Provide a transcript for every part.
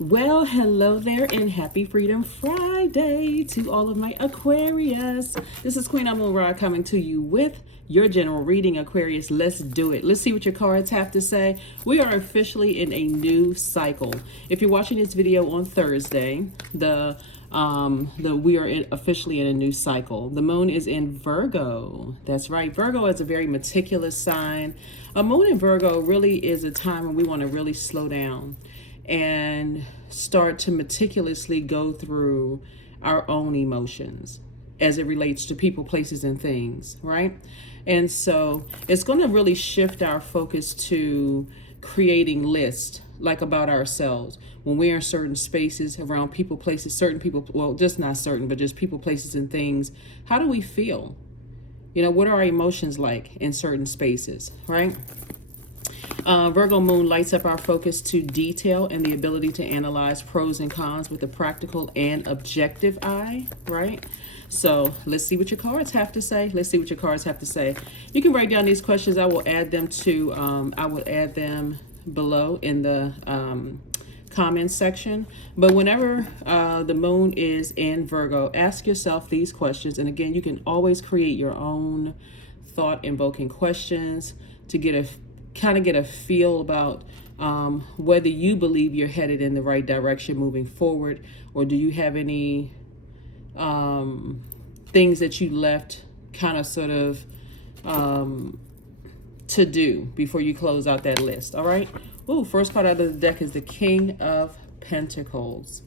Well, hello there and happy Freedom Friday to all of my Aquarius. This is Queen Amun Ra coming to you with your general reading, Aquarius. Let's do it. Let's see what your cards have to say. We are officially in a new cycle. If you're watching this video on Thursday, we are officially in a new cycle. The moon is in Virgo. That's right. Virgo is a very meticulous sign. A moon in Virgo really is a time when we want to really slow down and start to meticulously go through our own emotions as it relates to people, places, and things, right? And so it's going to really shift our focus to creating lists like about ourselves when we're in certain spaces around people, places, certain people, well, just not certain, but just people, places, and things. How do we feel? You know, what are our emotions like in certain spaces, right? Virgo moon lights up our focus to detail and the ability to analyze pros and cons with a practical and objective eye, right? So let's see what your cards have to say. Let's see what your cards have to say. You can write down these questions. I will add them below in the comments section. But whenever the moon is in Virgo, ask yourself these questions. And again, you can always create your own thought-invoking questions to get a feel about whether you believe you're headed in the right direction moving forward, or do you have any things that you left kind of sort of to do before you close out that list. All right. Ooh, first card out of the deck is the King of Pentacles.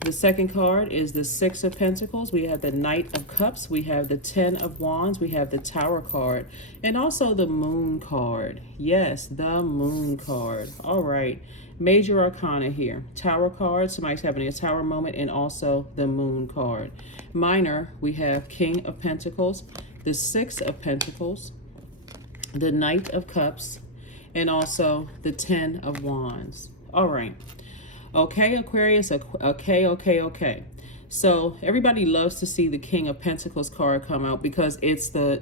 The second card is the Six of Pentacles. We have the Knight of Cups. We have the Ten of Wands. We have the Tower card. And also the Moon card. Yes, the Moon card. All right. Major Arcana here. Tower card. Somebody's having a Tower moment. And also the Moon card. Minor, we have King of Pentacles. The Six of Pentacles. The Knight of Cups. And also the Ten of Wands. All right. Okay, Aquarius, okay. So everybody loves to see the King of Pentacles card come out because it's the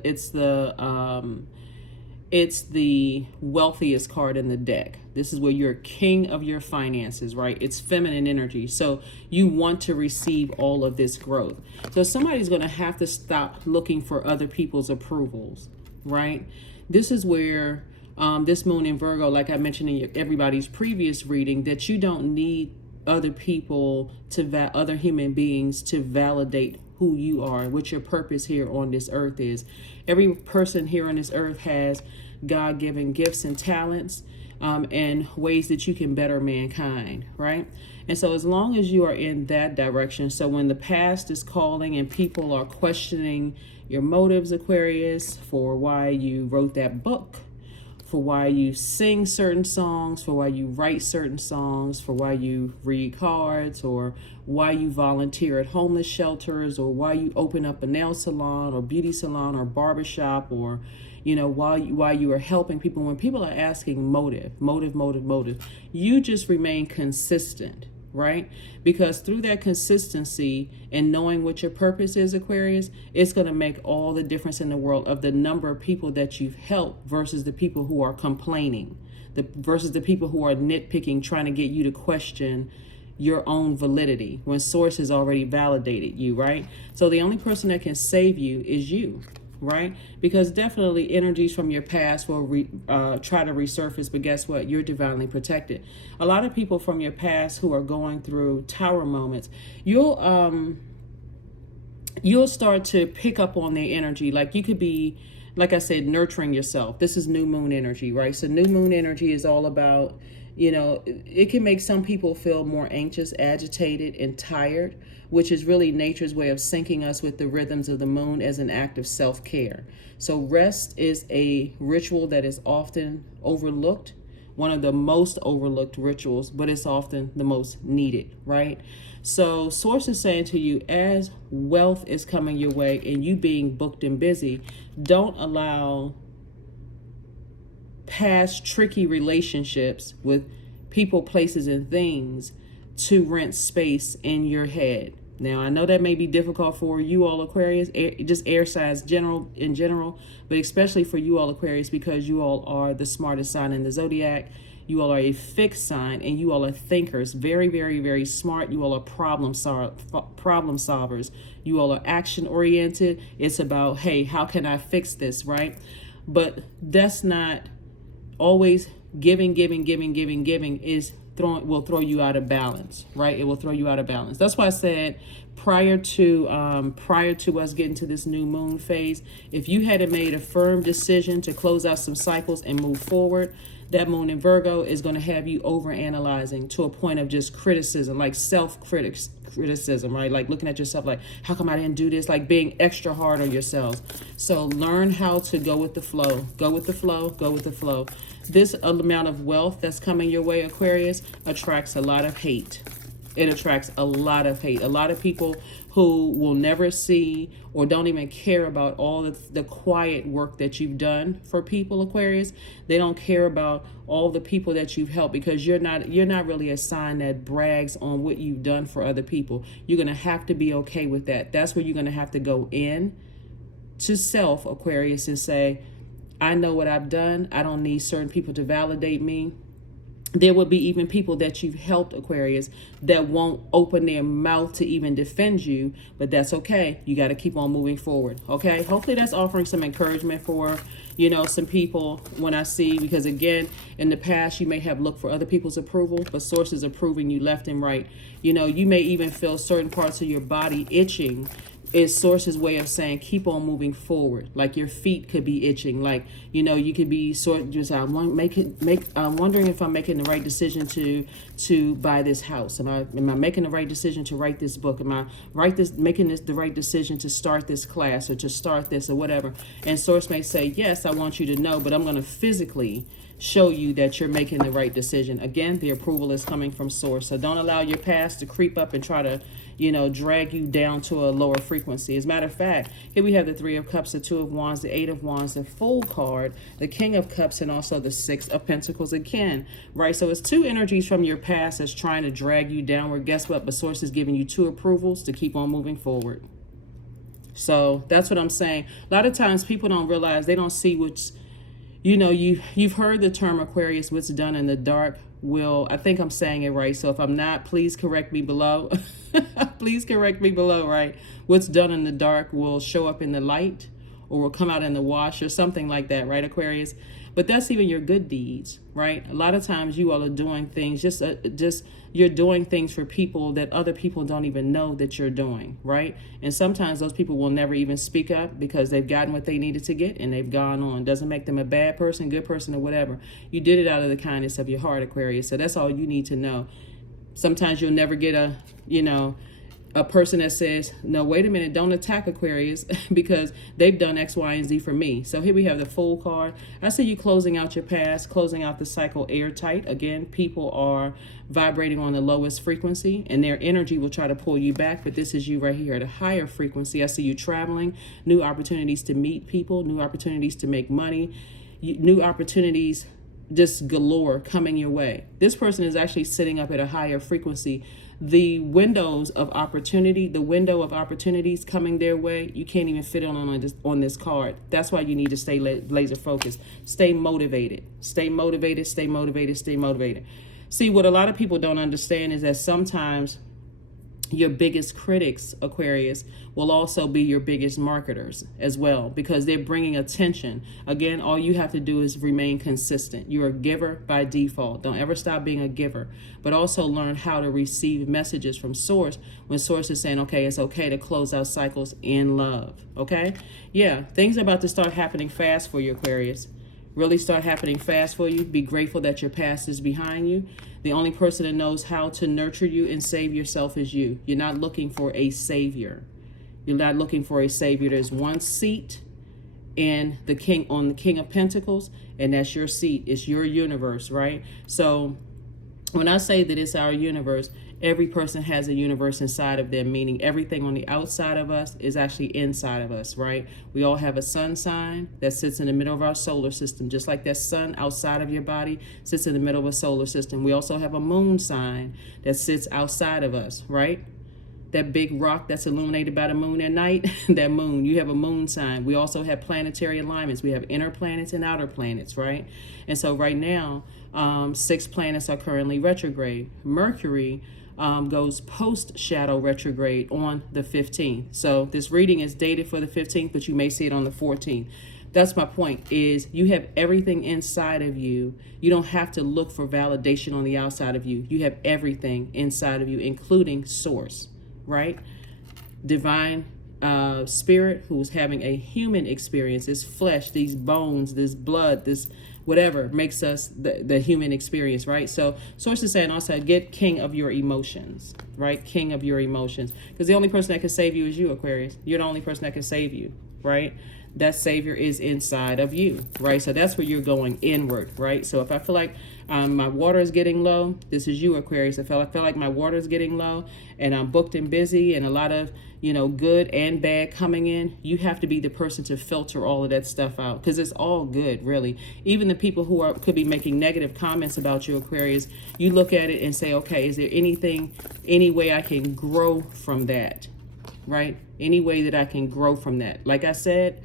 wealthiest card in the deck. This is where you're king of your finances, right? It's feminine energy. So you want to receive all of this growth. So somebody's going to have to stop looking for other people's approvals, right? This is where this moon in Virgo, like I mentioned in everybody's previous reading, that you don't need other people other human beings to validate who you are, what your purpose here on this earth is. Every person here on this earth has God-given gifts and talents and ways that you can better mankind, right? And so as long as you are in that direction, so when the past is calling and people are questioning your motives, Aquarius, for why you wrote that book, for why you sing certain songs, for why you write certain songs, for why you read cards, or why you volunteer at homeless shelters, or why you open up a nail salon or beauty salon or barbershop, or you know, why you are helping people. When people are asking motive, you just remain consistent, right? Because through that consistency and knowing what your purpose is, Aquarius, it's going to make all the difference in the world of the number of people that you've helped versus the people who are complaining, versus the people who are nitpicking, trying to get you to question your own validity when source has already validated you, right? So the only person that can save you is you, right? Because definitely energies from your past will try to resurface, but guess what? You're divinely protected. A lot of people from your past who are going through tower moments, you'll start to pick up on their energy. Like you could be, like I said, nurturing yourself. This is new moon energy, right? So new moon energy is all about, you know, it can make some people feel more anxious, agitated, and tired, which is really nature's way of syncing us with the rhythms of the moon as an act of self-care. So rest is a ritual that is often overlooked, one of the most overlooked rituals, but it's often the most needed, right? So source is saying to you, as wealth is coming your way and you being booked and busy, don't allow past tricky relationships with people, places, and things to rent space in your head. Now, I know that may be difficult for you all Aquarius, just air signs in general, but especially for you all Aquarius, because you all are the smartest sign in the Zodiac. You all are a fixed sign, and you all are thinkers. Very, very, very smart. You all are problem solvers. You all are action oriented. It's about, hey, how can I fix this, right? But that's not always giving will throw you out of balance, right? It will throw you out of balance. That's why I said prior to us getting to this new moon phase, if you hadn't made a firm decision to close out some cycles and move forward, that moon in Virgo is going to have you overanalyzing to a point of just criticism, like self-criticism, right? Like looking at yourself like, how come I didn't do this? Like being extra hard on yourselves. So learn how to go with the flow. Go with the flow. Go with the flow. This amount of wealth that's coming your way, Aquarius, attracts a lot of hate. It attracts a lot of hate. A lot of people who will never see or don't even care about all the quiet work that you've done for people, Aquarius. They don't care about all the people that you've helped, because you're not really a sign that brags on what you've done for other people. You're going to have to be okay with that. That's where you're going to have to go in to self, Aquarius, and say, I know what I've done. I don't need certain people to validate me. There will be even people that you've helped, Aquarius, that won't open their mouth to even defend you, but that's okay. You got to keep on moving forward, okay? Hopefully that's offering some encouragement for, some people when I see, because again, in the past, you may have looked for other people's approval, but source is approving you left and right. You may even feel certain parts of your body itching. Is source's way of saying keep on moving forward. Like your feet could be itching, like you could be I'm wondering if I'm making the right decision to buy this house. Am I making the right decision to write this book? Am I making the right decision to start this class or to start this or whatever? And source may say, yes, I want you to know, but I'm going to physically show you that you're making the right decision. Again, the approval is coming from source. So don't allow your past to creep up and try to drag you down to a lower frequency. As a matter of fact, here we have the 3 of Cups, the 2 of Wands, the 8 of Wands, the Fool card, the King of Cups, and also the 6 of Pentacles again, right? So it's 2 energies from your past that's trying to drag you downward. Guess what? But source is giving you 2 approvals to keep on moving forward. So that's what I'm saying. A lot of times people don't realize, they don't see what's, you've heard the term, Aquarius, what's done in the dark I think I'm saying it right. So if I'm not, please correct me below. Please correct me below, right? What's done in the dark will show up in the light, or will come out in the wash, or something like that, right, Aquarius? But that's even your good deeds, right? A lot of times you all are doing things, you're doing things for people that other people don't even know that you're doing, right? And sometimes those people will never even speak up because they've gotten what they needed to get and they've gone on. Doesn't make them a bad person, good person, or whatever. You did it out of the kindness of your heart, Aquarius. So that's all you need to know. Sometimes you'll never get a person that says, no, wait a minute, don't attack, Aquarius, because they've done X, Y, and Z for me. So here we have the Fool card. I see you closing out your past, closing out the cycle airtight. Again, people are vibrating on the lowest frequency, and their energy will try to pull you back, but this is you right here at a higher frequency. I see you traveling, new opportunities to meet people, new opportunities to make money, new opportunities just galore coming your way. This person is actually sitting up at a higher frequency. The windows of opportunity, the window of opportunities coming their way, you can't even fit on this card. That's why you need to stay laser focused. Stay motivated. Stay motivated. Stay motivated. Stay motivated. See, what a lot of people don't understand is that sometimes your biggest critics, Aquarius, will also be your biggest marketers as well, because they're bringing attention. Again, all you have to do is remain consistent. You're a giver by default. Don't ever stop being a giver, but also learn how to receive messages from source when source is saying, okay, it's okay to close out cycles in love. Okay? Yeah, things are about to start happening fast for you, Aquarius. Really start happening fast for you. Be grateful that your past is behind you. The only person that knows how to nurture you and save yourself is you. You're not looking for a savior. You're not looking for a savior. There's one seat in the King of Pentacles, and that's your seat. It's your universe, right? So when I say that it's our universe, every person has a universe inside of them, meaning everything on the outside of us is actually inside of us, right? We all have a sun sign that sits in the middle of our solar system, just like that sun outside of your body sits in the middle of a solar system. We also have a moon sign that sits outside of us, right? that big rock that's illuminated by the moon at night, that moon, you have a moon sign. We also have planetary alignments. We have inner planets and outer planets, right? And so right now, 6 planets are currently retrograde. Mercury goes post-shadow retrograde on the 15th. So this reading is dated for the 15th, but you may see it on the 14th. That's my point, is you have everything inside of you. You don't have to look for validation on the outside of you. You have everything inside of you, including source, right? Divine spirit who's having a human experience, this flesh, these bones, this blood, this whatever makes us the human experience, right? So source is saying also, get king of your emotions, right? King of your emotions. Because the only person that can save you is you, Aquarius. You're the only person that can save you, right? That savior is inside of you, right? So that's where you're going inward, right? So if I feel like my water is getting low, this is you, Aquarius. I feel like my water is getting low and I'm booked and busy and a lot of, good and bad coming in. You have to be the person to filter all of that stuff out, because it's all good, really. Even the people who could be making negative comments about you, Aquarius, you look at it and say, okay, is there any way I can grow from that, right? Any way that I can grow from that. Like I said,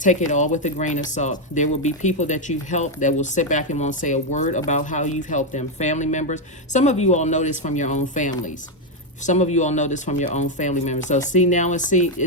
take it all with a grain of salt. There will be people that you've helped that will sit back and won't say a word about how you've helped them. Family members. Some of you all know this from your own families. Some of you all know this from your own family members. So it's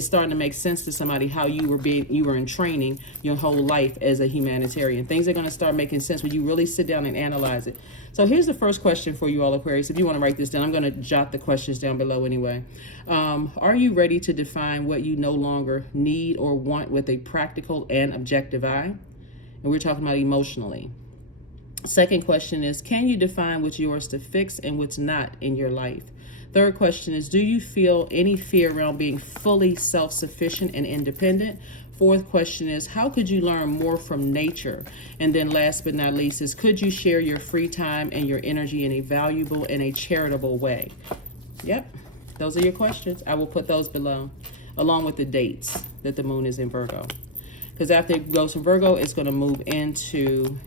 starting to make sense to somebody how you were in training your whole life as a humanitarian. Things are going to start making sense when you really sit down and analyze it. So here's the first question for you all, Aquarius. If you want to write this down, I'm going to jot the questions down below anyway. Are you ready to define what you no longer need or want with a practical and objective eye? And we're talking about emotionally. Second question is, can you define what's yours to fix and what's not in your life? Third question is, do you feel any fear around being fully self-sufficient and independent? Fourth question is, how could you learn more from nature? And then last but not least is, could you share your free time and your energy in a valuable and a charitable way? Yep, those are your questions. I will put those below, along with the dates that the moon is in Virgo. Because after it goes from Virgo, it's going to move into,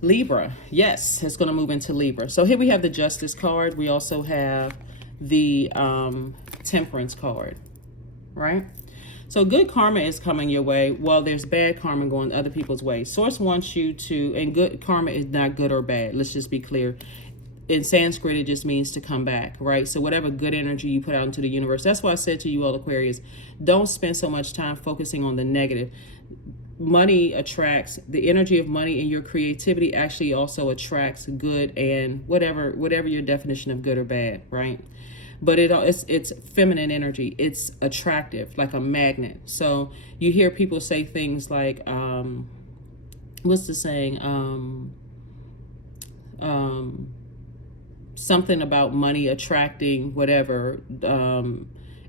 Libra. Yes, it's going to move into Libra. So here we have the Justice card. We also have the Temperance card, right? So good karma is coming your way, while there's bad karma going other people's way. Source wants you to, and good karma is not good or bad. Let's just be clear. In Sanskrit, it just means to come back, right? So whatever good energy you put out into the universe, that's why I said to you all, Aquarius, don't spend so much time focusing on the negative. Money attracts, the energy of money and your creativity actually also attracts good and whatever your definition of good or bad, right? But it's feminine energy. It's attractive, like a magnet. So you hear people say things like, what's the saying? Something about money attracting whatever.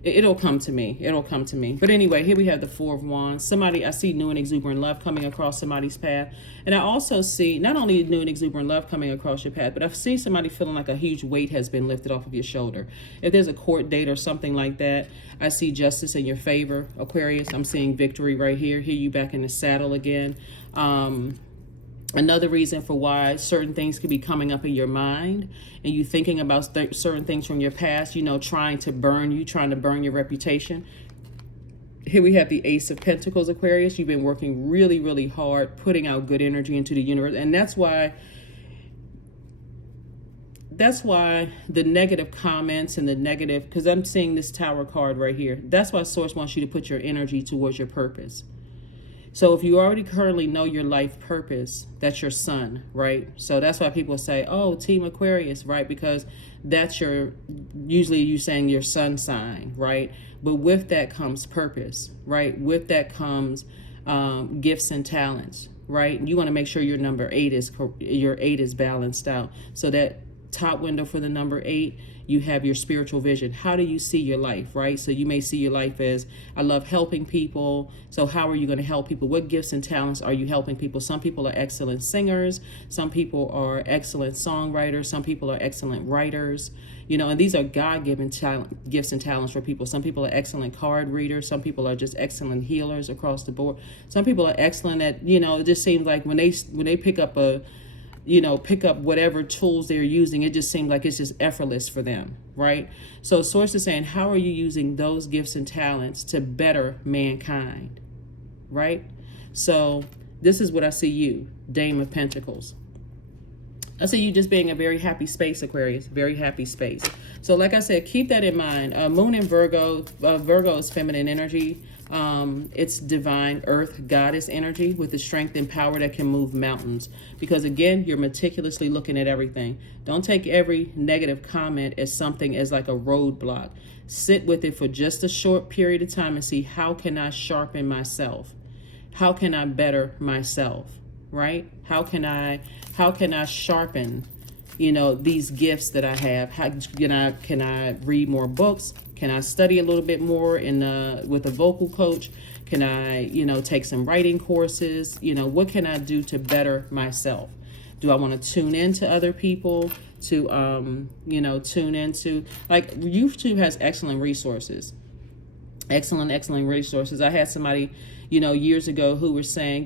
It'll come to me. It'll come to me. But anyway, here we have the Four of Wands. I see new and exuberant love coming across somebody's path. And I also see not only new and exuberant love coming across your path, but I see somebody feeling like a huge weight has been lifted off of your shoulder. If there's a court date or something like that, I see justice in your favor, Aquarius. I'm seeing victory right here. Hear you back in the saddle again. Another reason for why certain things could be coming up in your mind and you thinking about certain things from your past, trying to burn your reputation. Here we have the Ace of Pentacles, Aquarius. You've been working really, really hard, putting out good energy into the universe. And that's why the negative comments and the negative, because I'm seeing this Tower card right here. That's why Source wants you to put your energy towards your purpose. So if you already currently know your life purpose, that's your sun, right? So that's why people say, oh, Team Aquarius, right? Because that's usually you saying your sun sign, right? But with that comes purpose, right? With that comes gifts and talents, right? You want to make sure your number 8 is balanced out. So that top window for the number 8, you have your spiritual vision. How do you see your life, right? So you may see your life as, I love helping people. So how are you going to help people? What gifts and talents are you helping people? Some people are excellent singers. Some people are excellent songwriters. Some people are excellent writers. And these are God-given gifts and talents for people. Some people are excellent card readers. Some people are just excellent healers across the board. Some people are excellent at, it just seems like when they pick up a pick up whatever tools they're using. It just seems like it's just effortless for them, right? So Source is saying, how are you using those gifts and talents to better mankind, right? So this is what I see you, Dame of Pentacles. I see you just being a very happy space, Aquarius, very happy space. So like I said, keep that in mind. Moon in Virgo, Virgo is feminine energy. It's divine earth goddess energy with the strength and power that can move mountains. Because again, you're meticulously looking at everything. Don't take every negative comment as something as like a roadblock. Sit with it for just a short period of time and see, how can I sharpen myself? How can I better myself? Right? How can I sharpen, these gifts that I have? How can I read more books? Can I study a little bit more with a vocal coach? Can I, take some writing courses? What can I do to better myself? Do I want to tune into other people? To, tune into, like, YouTube has excellent resources. Excellent resources. I had somebody, years ago who were saying,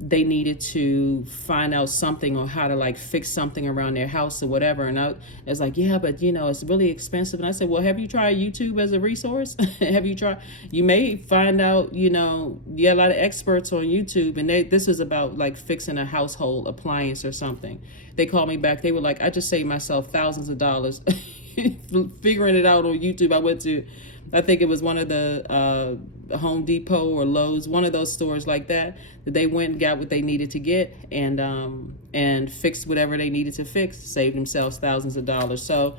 they needed to find out something on how to like fix something around their house or whatever. And I was like, yeah, but it's really expensive. And I said, well, have you tried YouTube as a resource? Have you tried? You may find out, a lot of experts on YouTube, and this is about like fixing a household appliance or something. They called me back. They were like, I just saved myself thousands of dollars figuring it out on YouTube. I went to, I think it was one of the Home Depot or Lowe's, one of those stores like that they went and got what they needed to get and fixed whatever they needed to fix, saved themselves thousands of dollars. So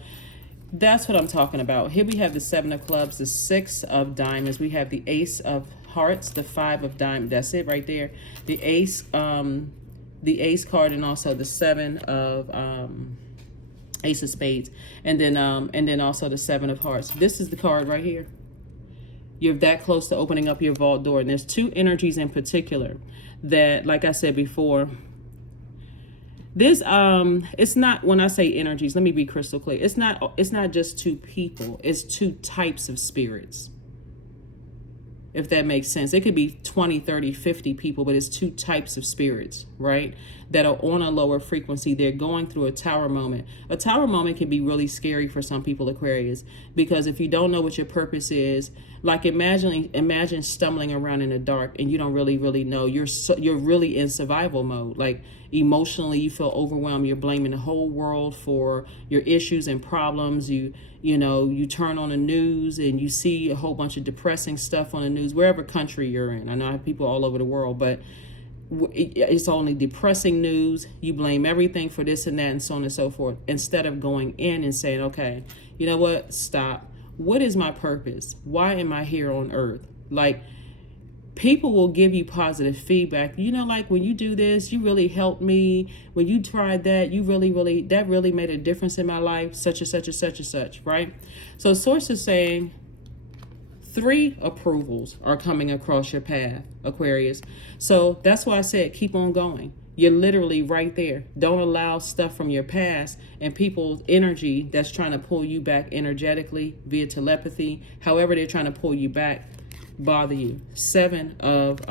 that's what I'm talking about. Here we have the 7 of clubs, the 6 of diamonds. We have the Ace of hearts, the 5 of diamonds. That's it right there. The Ace card, and also the 7 of Ace of spades, and then also the 7 of hearts. This is the card right here. You're that close to opening up your vault door. And there's 2 energies in particular that, like I said before, this it's not, when I say energies, let me be crystal clear. It's not just 2 people, it's 2 types of spirits. If that makes sense. It could be 20, 30, 50 people, but it's 2 types of spirits, right? That are on a lower frequency. They're going through a tower moment. A tower moment can be really scary for some people, Aquarius, because if you don't know what your purpose is, like imagine stumbling around in the dark and you don't really know. You're really in survival mode. Like emotionally, you feel overwhelmed. You're blaming the whole world for your issues and problems. You turn on the news and you see a whole bunch of depressing stuff on the news, wherever country you're in. I know I have people all over the world, but it's only depressing news. You blame everything for this and that and so on and so forth, instead of going in and saying, okay, you know what? Stop. What is my purpose? Why am I here on earth? Like, people will give you positive feedback. Like when you do this, you really helped me. When you tried that, that really made a difference in my life, such and such and such and such, right? So Source is saying 3 approvals are coming across your path, Aquarius. So that's why I said, keep on going. You're literally right there. Don't allow stuff from your past and people's energy that's trying to pull you back energetically via telepathy, however they're trying to pull you back, bother you. 7 of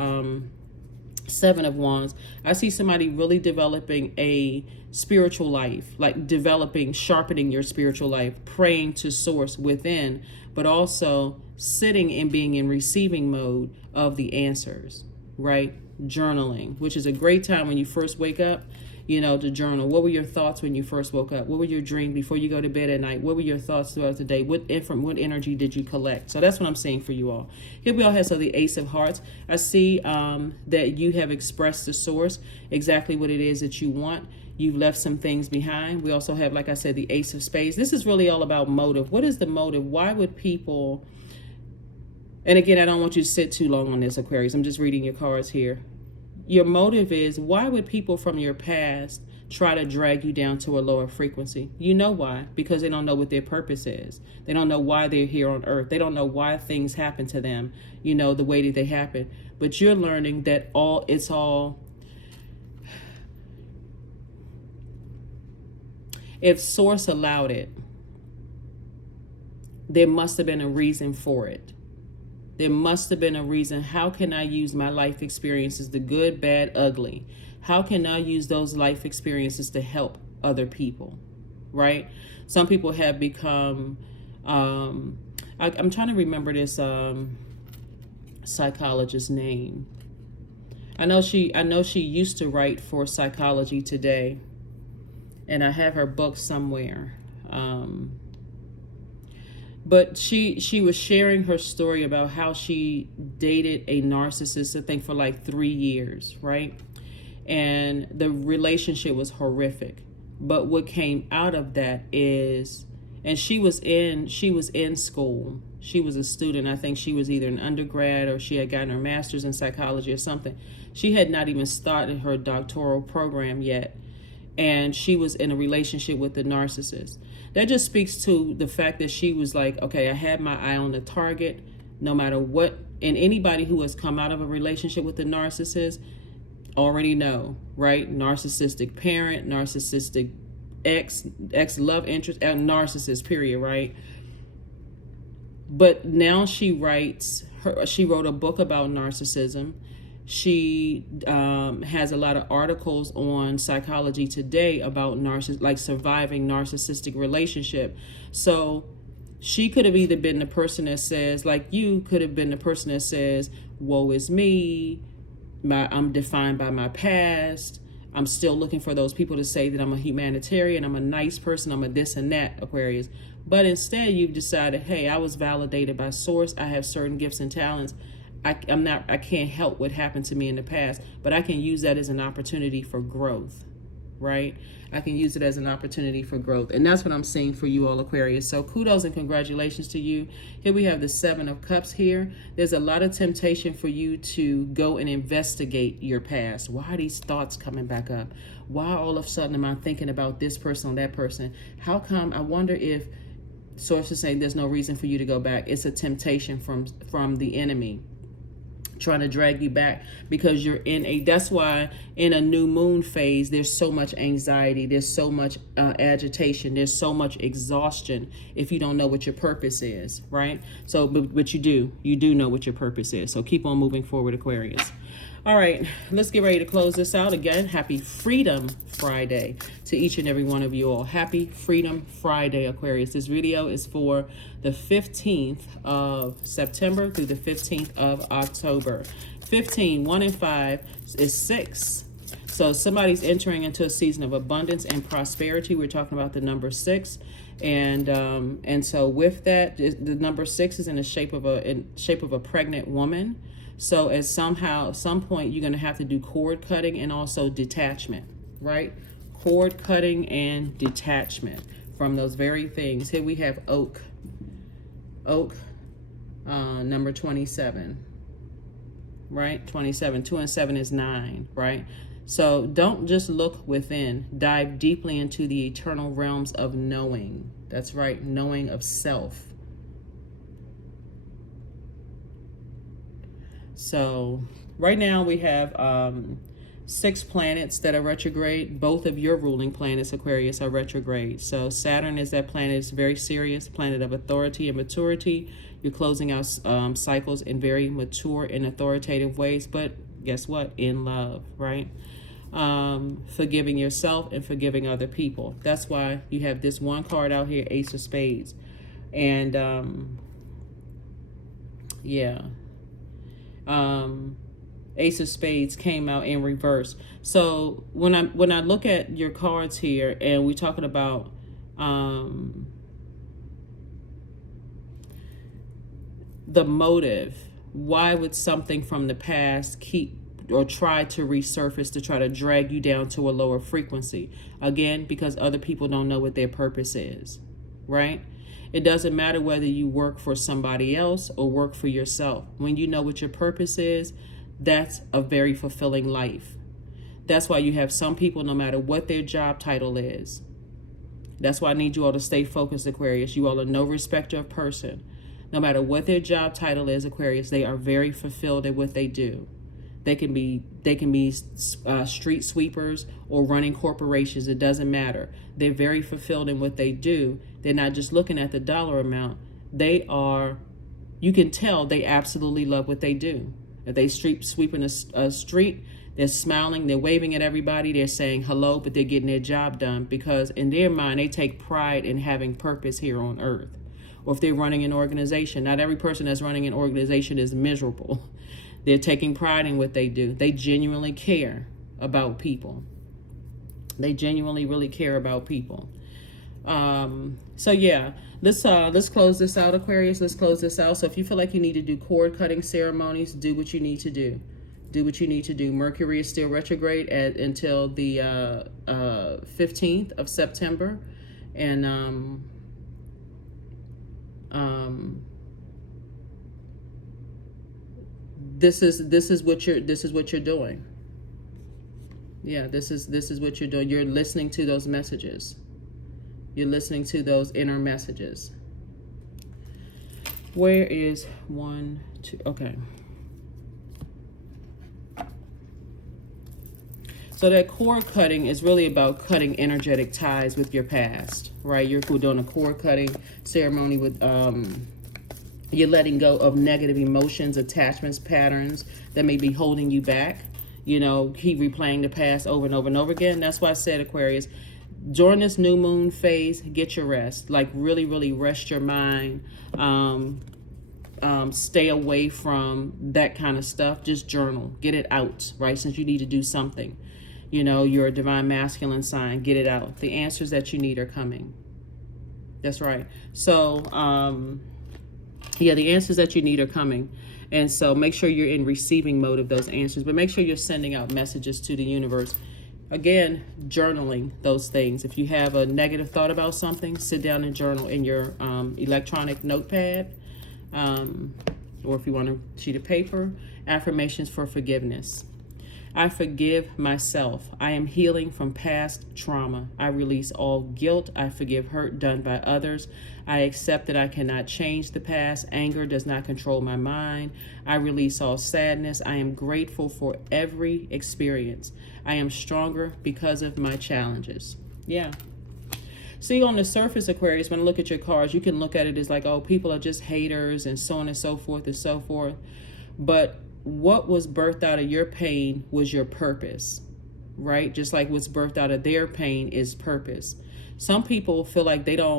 wands. I see somebody really developing a spiritual life, like sharpening your spiritual life, praying to source within, but also sitting and being in receiving mode of the answers, right? Journaling, which is a great time when you first wake up, to journal. What were your thoughts when you first woke up? What were your dreams before you go to bed at night? What were your thoughts throughout the day? What energy did you collect? So that's what I'm saying for you all. Here we all have the Ace of hearts. I see that you have expressed to source exactly what it is that you want. You've left some things behind. We also have, like I said, the Ace of spades. This is really all about motive. What is the motive? Why would people... And again, I don't want you to sit too long on this, Aquarius. I'm just reading your cards here. Your motive is, why would people from your past try to drag you down to a lower frequency? You know why? Because they don't know what their purpose is. They don't know why they're here on earth. They don't know why things happen to them, the way that they happen. But you're learning that it's all... If source allowed it, there must have been a reason for it. There must have been a reason. How can I use my life experiences, the good, bad, ugly? How can I use those life experiences to help other people, right? Some people have become, I'm trying to remember this psychologist's name. I know she used to write for Psychology Today, and I have her book somewhere. But she was sharing her story about how she dated a narcissist, I think for like 3 years, right? And the relationship was horrific. But what came out of that is, and she was in school. She was a student. I think she was either an undergrad or she had gotten her master's in psychology or something. She had not even started her doctoral program yet. And she was in a relationship with the narcissist. That just speaks to the fact that she was like, okay, I had my eye on the target, no matter what. And anybody who has come out of a relationship with the narcissist already know, right? Narcissistic parent, narcissistic ex love interest, narcissist, period, right? But now she wrote a book about narcissism. She has a lot of articles on Psychology Today about surviving narcissistic relationship. So she could have either been the person that says, like you could have been the person that says, woe is me, I'm defined by my past. I'm still looking for those people to say that I'm a humanitarian, I'm a nice person, I'm a this and that, Aquarius. But instead you've decided, hey, I was validated by source. I have certain gifts and talents. I can't help what happened to me in the past, but I can use that as an opportunity for growth, right? I can use it as an opportunity for growth. And that's what I'm seeing for you all, Aquarius. So kudos and congratulations to you. Here we have the 7 of Cups here. There's a lot of temptation for you to go and investigate your past. Why are these thoughts coming back up? Why all of a sudden am I thinking about this person or that person? How come? I wonder if sources saying there's no reason for you to go back. It's a temptation from the enemy trying to drag you back, because that's why in a new moon phase there's so much anxiety, there's so much agitation, there's so much exhaustion if you don't know what your purpose is, right? So but you do know what your purpose is. So keep on moving forward, Aquarius. All right, let's get ready to close this out. Again, happy Freedom Friday to each and every one of you all. Happy Freedom Friday, Aquarius. This video is for the 15th of September through the 15th of October. 15, 1 and 5 is 6. So somebody's entering into a season of abundance and prosperity. We're talking about the number 6. And so with that, the number 6 is in the shape of a pregnant woman. So at some point, you're going to have to do cord cutting and also detachment, right? Cord cutting and detachment from those very things. Here we have oak, number 27, right? 27, 2 and 7 is 9, right? So don't just look within, dive deeply into the eternal realms of knowing. That's right, knowing of self. So right now we have 6 planets that are retrograde. Both of your ruling planets, Aquarius, are retrograde. So Saturn is that planet. It's very serious, planet of authority and maturity. You're closing out cycles in very mature and authoritative ways, but guess what? In love, right? Forgiving yourself and forgiving other people. That's why you have this one card out here, Ace of Spades. And yeah. Ace of Spades came out in reverse. So when I look at your cards here and we're talking about the motive, why would something from the past keep or try to resurface to try to drag you down to a lower frequency? Again, because other people don't know what their purpose is, right? It doesn't matter whether you work for somebody else or work for yourself. When you know what your purpose is, that's a very fulfilling life. That's why you have some people, no matter what their job title is. That's why I need you all to stay focused, Aquarius. You all are no respecter of person. No matter what their job title is, Aquarius, they are very fulfilled at what they do. They can be street sweepers or running corporations. It doesn't matter. They're very fulfilled in what they do. They're not just looking at the dollar amount. You can tell they absolutely love what they do. If they street sweeping a street, They're smiling, they're waving at everybody, they're saying hello, but they're getting their job done because in their mind, they take pride in having purpose here on earth. Or if they're running an organization, not every person that's running an organization is miserable. They're taking pride in what they do. They genuinely care about people. They genuinely really care about people. So yeah, let's close this out, Aquarius. Let's close this out. So if you feel like you need to do cord cutting ceremonies, do what you need to do. Do what you need to do. Mercury is still retrograde until the 15th of September, and this is what you're doing. Yeah, this is what you're doing. You're listening to those messages. You're listening to those inner messages. Where is 1, 2? Okay. So that cord cutting is really about cutting energetic ties with your past, right? You're doing a cord cutting ceremony with, you're letting go of negative emotions, attachments, patterns that may be holding you back. You know, keep replaying the past over and over and over again. That's why I said, Aquarius, during this new moon phase, get your rest. Like really, really rest your mind. Stay away from that kind of stuff. Just journal. Get it out, right? Since you need to do something. You know, you're a divine masculine sign. Get it out. The answers that you need are coming. That's right. So, yeah, the answers that you need are coming. And so make sure you're in receiving mode of those answers. But make sure you're sending out messages to the universe. Again, journaling those things. If you have a negative thought about something, sit down and journal in your electronic notepad. Or if you want a sheet of paper. Affirmations for forgiveness. I forgive myself. I am healing from past trauma. I release all guilt. I forgive hurt done by others. I accept that I cannot change the past. Anger does not control my mind. I release all sadness. I am grateful for every experience. I am stronger because of my challenges. Yeah. See, on the surface, Aquarius, when I look at your cards, you can look at it as like, oh, people are just haters and so on and so forth and so forth. But what was birthed out of your pain was your purpose, right? Just like what's birthed out of their pain is purpose. Some people feel like it's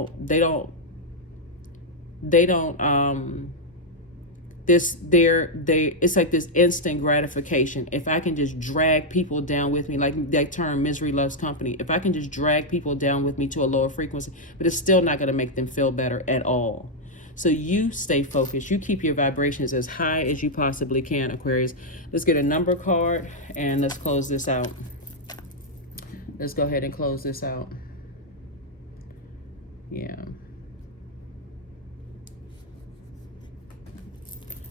like this instant gratification. If I can just drag people down with me, like that term, misery loves company. If I can just drag people down with me to a lower frequency, but it's still not going to make them feel better at all. So you stay focused. You keep your vibrations as high as you possibly can, Aquarius. Let's get a number card and let's close this out. Let's go ahead and close this out. Yeah.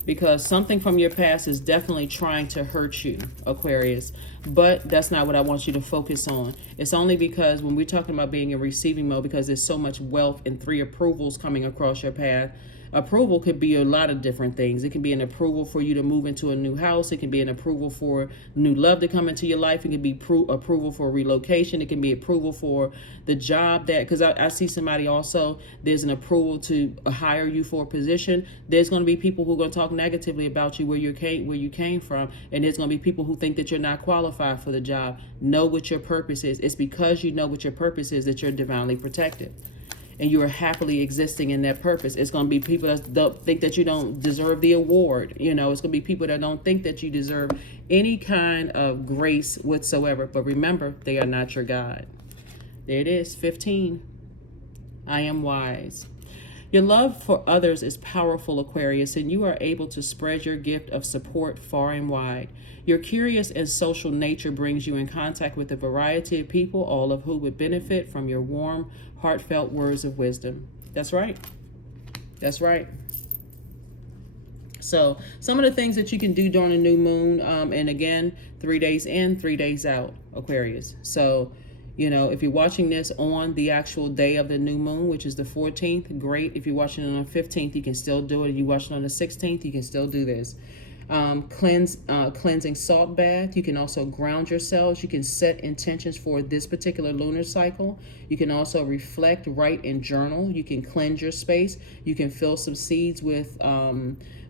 Because something from your past is definitely trying to hurt you, Aquarius. But that's not what I want you to focus on. It's only because when we're talking about being in receiving mode, because there's so much wealth and 3 approvals coming across your path. Approval could be a lot of different things. It can be an approval for you to move into a new house. It can be an approval for new love to come into your life. It can be approval for relocation. It can be approval for the job that, because I see somebody also, there's an approval to hire you for a position. There's going to be people who are going to talk negatively about you where you came from. And there's going to be people who think that you're not qualified for the job. Know what your purpose is. It's because you know what your purpose is that you're divinely protected. And you are happily existing in that purpose. It's going to be people that don't think that you don't deserve the award. You know, it's going to be people that don't think that you deserve any kind of grace whatsoever. But remember, they are not your God. There it is, 15. I am wise. Your love for others is powerful, Aquarius, and you are able to spread your gift of support far and wide. Your curious and social nature brings you in contact with a variety of people, all of who would benefit from your warm, heartfelt words of wisdom. That's right. That's right. So some of the things that you can do during a new moon, and again, 3 days in, 3 days out, Aquarius. So, you know, if you're watching this on the actual day of the new moon, which is the 14th, great. If you're watching it on the 15th, you can still do it. If you're watching on the 16th, you can still do this. Cleansing salt bath. You can also ground yourselves. You can set intentions for this particular lunar cycle. You can also reflect, write, and journal. You can cleanse your space. You can fill some seeds with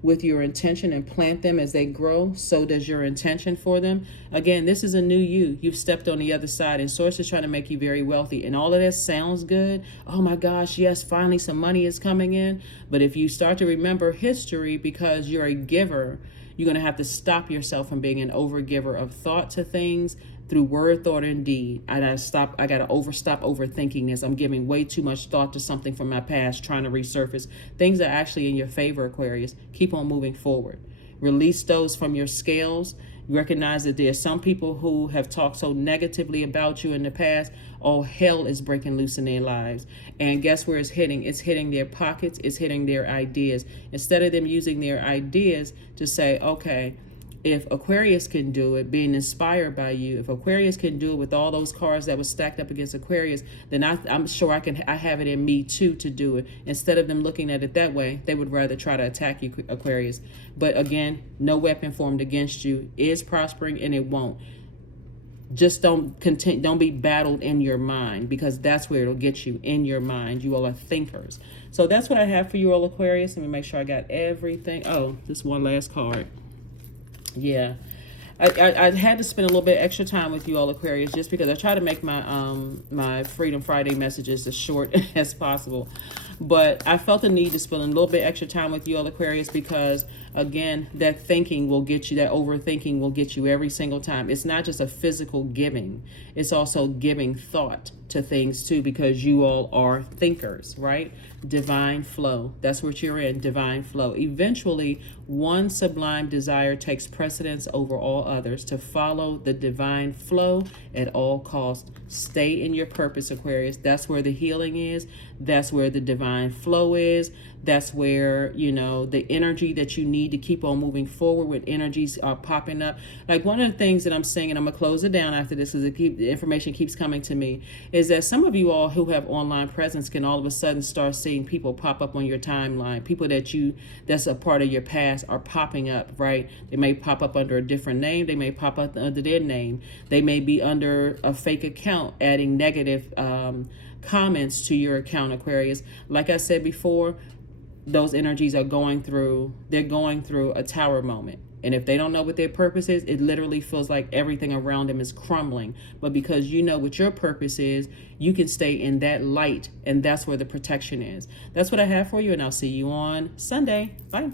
with your intention and plant them as they grow, so does your intention for them. Again, this is a new you. You've stepped on the other side, and Source is trying to make you very wealthy. And all of that sounds good. Oh my gosh, yes, finally some money is coming in. But if you start to remember history, because you're a giver, you're going to have to stop yourself from being an overgiver of thought to things through word, thought, and deed. I gotta stop overthinking this. I'm giving way too much thought to something from my past, trying to resurface. Things are actually in your favor, Aquarius. Keep on moving forward. Release those from your scales. Recognize that there's some people who have talked so negatively about you in the past. All hell is breaking loose in their lives. And guess where it's hitting? It's hitting their pockets. It's hitting their ideas. Instead of them using their ideas to say, okay, if Aquarius can do it, being inspired by you, if Aquarius can do it with all those cards that were stacked up against Aquarius, then I'm sure I have it in me too to do it. Instead of them looking at it that way, they would rather try to attack you, Aquarius. But again, no weapon formed against you is prospering, and it won't. Just don't be battled in your mind, because that's where it'll get you, in your mind. You all are thinkers. So that's what I have for you all, Aquarius. Let me make sure I got everything. Oh, this one last card. Yeah, I had to spend a little bit extra time with you all, Aquarius, just because I try to make my my Freedom Friday messages as short as possible. But I felt the need to spend a little bit extra time with you all, Aquarius, because again, that thinking will get you, that overthinking will get you every single time. It's not just a physical giving, it's also giving thought to things too, because you all are thinkers, right? Divine flow. That's what you're in, divine flow. Eventually, one sublime desire takes precedence over all others, to follow the divine flow at all costs. Stay in your purpose, Aquarius. That's where the healing is. That's where the divine flow is. That's where, you know, the energy that you need to keep on moving forward when energies are popping up. Like one of the things that I'm saying, and I'm going to close it down after this because the information keeps coming to me, is that some of you all who have online presence can all of a sudden start seeing people pop up on your timeline. People that's a part of your past are popping up, right? They may pop up under a different name. They may pop up under their name. They may be under a fake account, adding negative comments to your account, Aquarius. Like I said before, those energies are going through a tower moment. And if they don't know what their purpose is, it literally feels like everything around them is crumbling. But because you know what your purpose is, you can stay in that light, and that's where the protection is. That's what I have for you, and I'll see you on Sunday. Bye.